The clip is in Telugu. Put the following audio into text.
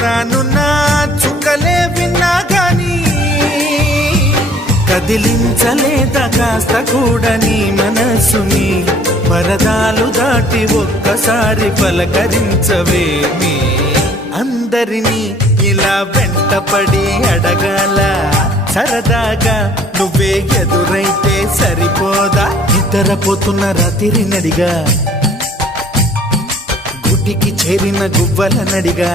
రానున్న చుక్కలే విన్నా గాని కదిలించలేదా కాస్త కూడా నీ మనసుని పరదాలు దాటి ఒక్కసారి పలకరించవేమి అందరినీ ఇలా వెంటపడి అడగాల సరదాగా నువ్వే ఎదురైతే సరిపోదా నిద్రపోతున్న రాత్రి నడిగా గుటికి చేరిన గువ్వల నడిగా